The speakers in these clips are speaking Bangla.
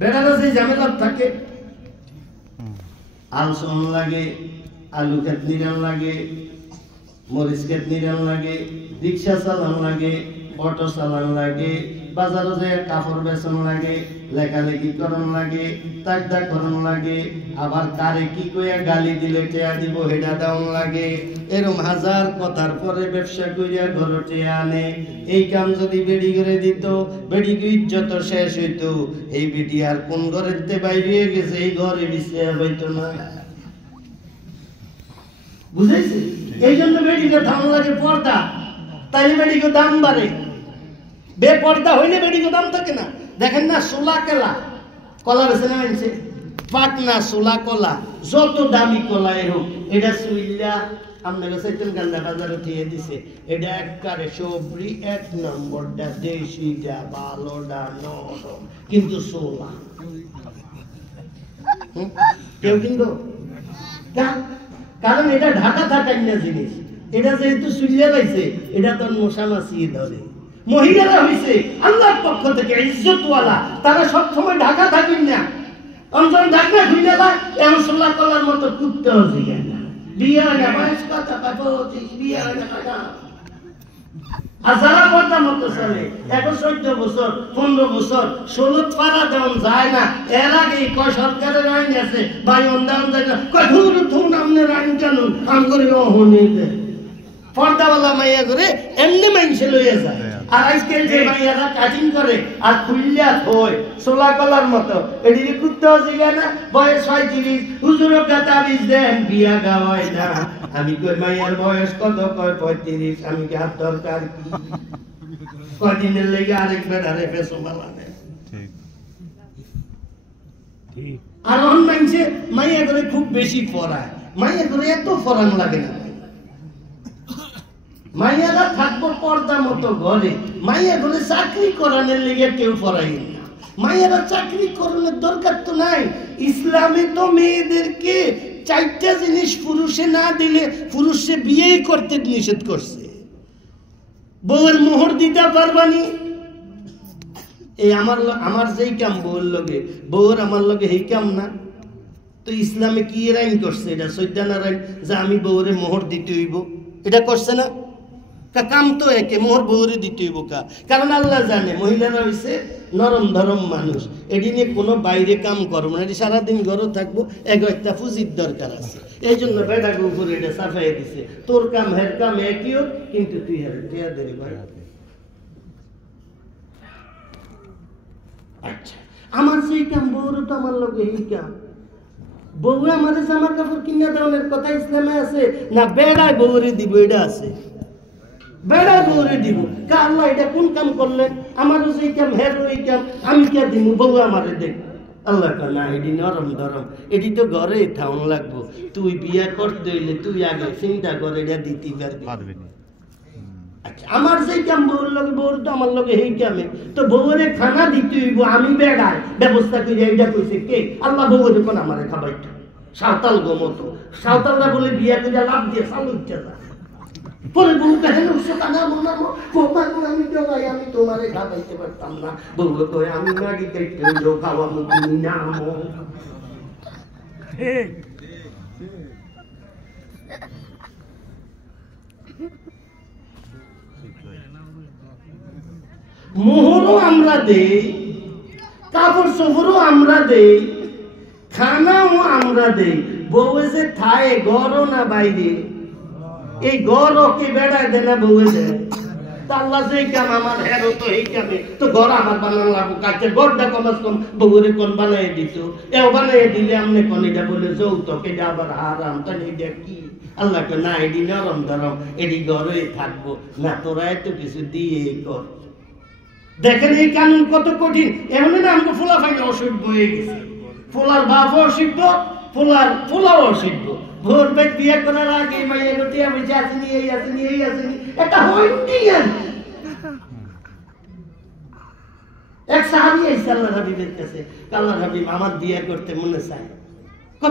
বেড়ারা যে ঝামেলা থাকে, আলসন লাগে, আলু খেত নিরান লাগে, মরিচ খেত নিরান লাগে, রিক্সা চালান লাগে, অটো চালান লাগে, বাজারে যে কাপড় বেচন লাগে, লেখালেখি করন লাগে, তাকদা করন লাগে, আবার কারে কি কইয়া গালি দিলে টেয়া দিব হেডা দাউন লাগে। এরকম হাজার কথার পরে ব্যবসা কইয়া ঘর টেয়া আনে। এই কাম যদি বেড়ি করে দিত, বেড়ি ইজ্জত শেষ হইত। এই বেটি আর কোন ঘরের তে বাইরে গেছে, এই ঘরে বিশ্রাম হইতো না। বুঝেছি? এই জন্য বেডিকে দাম লাগে পর্দা, তাইলে বেডিকে দাম বাড়ে। বেপর্দা হইলে বেডিকে দাম থাকে না। দেখেন না সোলা কেলা কলা বেছে না আনছে, পাটনা সোলা কলা, যত দামি কলাই হোক, এটা সুইল্লা আপনার চাইতেন গান্দা বাজারে দিয়ে দিছে। এটা একবারে সবরি এক নম্বরটা, দেশিটা ভালোটা নরম, কিন্তু সোলা কেউ কিন্তু, কারণ এটা ঢাকা থাকাই না জিনিস। এটা যেহেতু সুইলিয়া পাইছে, এটা তোর মশা মাছিয়ে ধরে। মহিলারা হইছে আল্লাহর পক্ষ থেকে ইজ্জতওয়ালা, তারা সবসময় ঢাকা থাকেন না। অন্তর ঢাকা খুলে না, এমন সোলা কলার মতো কুত্তে হচ্ছে কেন? বিয়ে হয় না, বয়স কত? 25, বিয়ে হয় না। আর যারা পর্দা মতো চলে, এখন 14 বছর 15 বছর 16 পারা দেওয়া যায় না। এর আগে কয় সরকারের আইন আছে, ভাই দেওয়া যায় না, কয় ধুর ধুন আপনার আইন জানুন, আম করে অহনে দেয়। পর্দাওয়ালা মাইয়া করে এমনি মাইনসে লইয়া যায়। আর আজকাল যে মাইয়ারা কাটিং করে আর খুললিয়া হয় সোলা কলার মতো, এদিকে কুত্তে হচ্ছে না, বয়স 35, হুজুরও কাতাবিজ দেন, বিয়া গাওয়ায় না। আমি কই মাইয়ার বয়স কত? কয় 35। আমি কি আর দরকার কি? কদিনের লেগে আরেক বেড়ারে পেছো মালানে। আর অন মাইনসে মাইয়া করে খুব বেশি পড়ায়, মাইয়া করে এত ফরান লাগে না। মাইয়ারা থাকবো পর্দা মতো ঘরে, মাইয়া ঘরে চাকরি করানোর লেগে কেউ পড়াই না। মাইয়ারা চাকরি করানোর দরকার তো নাই। ইসলামে তো মেয়েদেরকে 4টা জিনিস পুরুষে না দিলে পুরুষে বিয়েই করতে নিষেধ করছে। বউয়ের মোহর দিতে পারবানি, এই আমার যেই কাম বউয়ের লগে, বউয়ের আমার লগে এই কাম না। তো ইসলামে কি আইন করছে? এটা সৈদানার আইন যে আমি বউরে মোহর দিতে হইব, এটা করছে না? কাম তো একে, মোহর বউরে দিতে হইব কা? কারণ আল্লাহ জানে মহিলারা হইছে নরম ধরম মানুষ, এটি নিয়ে কোনো বাইরে কাম করবো না, এটি সারাদিন ঘরে থাকবো, একটা পুঁজির দরকার আছে। এই জন্য বেটাকে উপরে এটা সাফাই দিছে, তোর কাম হের কাম একইও, কিন্তু তুই হের দেরি ভাই। আচ্ছা, আমার সেই কাম, বউরে তো আমার লোক এই কাম। বউ আমার জামা কাপড় কিনা দেওয়ার কথা ইসলামে আছে না? বেড়ায় বউরে দিব, এটা আছে। বেড়ায় বউরে দিব, আল্লাহ এটা কোন কাম করলেন? আমারও সেই কাম, হের ওই কাম, আমি কে দিব? বউ আমারে দেখ। আল্লাহ না, এটি নরম ধরম, এটি তো ঘরে থাউন লাগবো। তুই বিয়া করতে হইলে তুই আগে চিন্তা করে এটা দিতে পারবি। আচ্ছা, আমার যেই কাম বউর লগে, বউর তো আমার লগে এই কামে, তো বউরে খানা দিতে হইব, আমি বেড়ায় ব্যবস্থা করি। এইটা কইছে কে? আল্লাহ। বউরে কোন আমারে খাবাইটা সাঁওতাল গো মতো, সাঁওতালরা বলে বিয়া করে লাভ দিয়ে চালু উঠতে যা, পরে বউ কাহে আমি জগাই, আমি তোমারে খাবাইতে পারতাম না। বউ কয় আমি মারি দেখতে খাওয়া মুখি নাম। মোহরও আমরা দেই, কাপড় চোপড়ও আমরা দেই, খানাও আমরা দেই। বউয়ে যে থায় ঘরও না বাইরে, এই ঘরও কে বেড়ায় দেয় না? বউয়ে দেয়। আল্লাহ যে কাম আমার হেরো তো এই কামে, তো ঘর আমার বানানো লাগবো। কাছে ঘরটা কমাস কম বউরে কোন বানাই দিত, এও বানাই দিলে আমনে কোন এটা বলে যৌতুক, এটা আবার হারাম। তাহলে এটা কি? আল্লাহকে না, এটি নরম ধরম, এটি ঘরে থাকবো না, তোরা এত কিছু দিয়ে কর। দেখেন এই কানুন কত কঠিন। এমনি না আমাকে ফোলা ফাইনে অসভ্য হয়ে গেছে, ফোলার বাপও অসভ্য, ফোলাও অসভ্য। ভোর পেট বিয়ে করার আগে মাইয়া গতি আমি যে আসেনি, এই আসেনি, এই আসেনি, এটা হয়নি। এক সাহাবী এসে আল্লাহ হাবিবের কাছে, আল্লাহ হাবিব আমার বিয়ে করতে মনে চায়।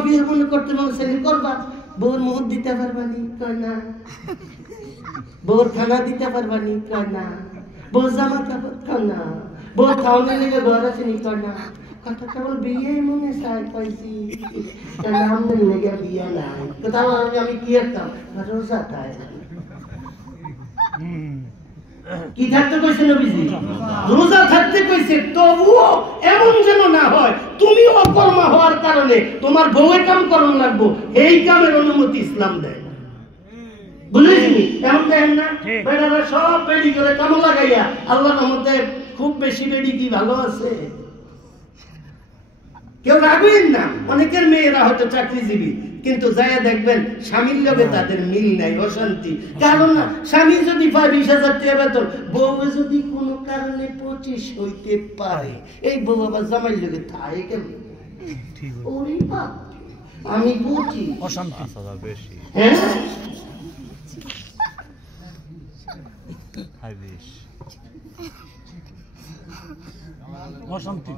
বিয়ে মনে করতে মনে চাই, করবা? বউর মোহর দিতে পারবানি? কয় না। বউর খানা দিতে পারবানি? কয় না। বউ জামা কাপড়? কয় না। বউ খাওয়ানোর লেগে ঘর আসেনি? কয় না। কথা কেবল বিয়ে মনে চাই পাইছি আমাদের লেগে বিয়ে নাই কোথাও আমি কি একটাম রোজা খাই কি থাকতে কইছে নবীজি রোজা থাকতে কইছে তবুও এমন যেন না হয় তুমি অকর্মা হওয়ার কারণে তোমার বউয়ে কাম করন লাগবো এই কামের অনুমতি ইসলাম দেয় বুঝলি এমন দেন না বেটারা সব বেডি করে কাম লাগাইয়া আল্লাহর রহমতে খুব বেশি বেডি কি ভালো আছে কেউ রাখবেন না অনেকের মেয়েরা হয়তো চাকরিজীবী কিন্তু যাইয়া দেখবেন স্বামীর লগে তাদের মিল নাই অশান্তি কারণ না স্বামী যদি পায় 20,000 টাকা বেতন বউ যদি কোনো কারণে 25 হইতে পারে এই বউ আবার জামাইর লগে থাকে কেমন ওরে বাপ আমি বুঝি অশান্তি বেশি হ্যাঁ অশান্তি